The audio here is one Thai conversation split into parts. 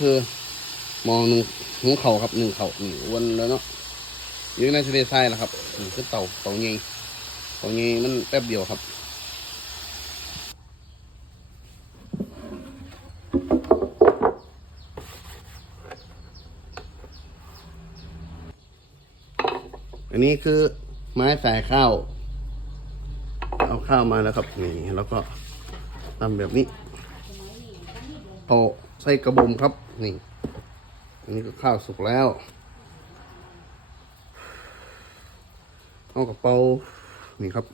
คือมองหนึ่งหัวเข่าครับหนึ่งเข่านี่วนแล้วเนาะอยู่ในทะเลทรายแล้วครับนี่คือเต่าเต่าเงยเต่าเงยมันแป๊บเดียวครับอันนี้คือไม้สายข้าว เอาข้าวมาแล้วครับนี่แล้วก็ทำแบบนี้เอ ส่กระบมครับ นี่ อันนี้ก็ข้าวสุกแล้ว เอากระเป๋านี่ครับ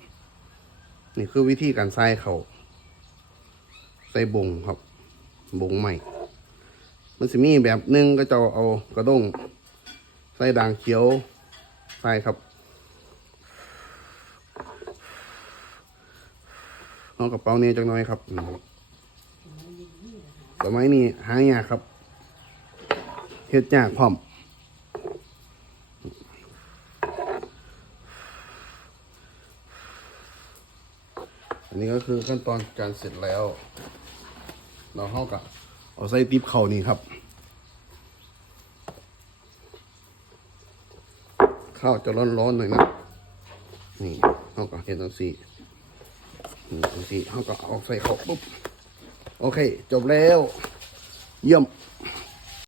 นี่คือวิธีการใส่เขาใส่บงครับ บงใหม่ มันจะมีแบบหนึงก็จะเอากระด้งใส่ด่างเขียวใส่ครับเอากระเป๋านี้จังน้อยครับ อืมสมัยนี้หายากครับเฮ็ดยากพร้อมอันนี้ก็คือขั้นตอนการเสร็จแล้ว เราเข้ากับเอาใส่ติ๊บเข่านี่ครับ ข้าวจะร้อนๆหน่อยนะ นี่เข้ากับเห็นตังสีนี่ดูสิเข้าก็เอาใส่เขาปุ๊บ โอเค จบแล้ว เยี่ยม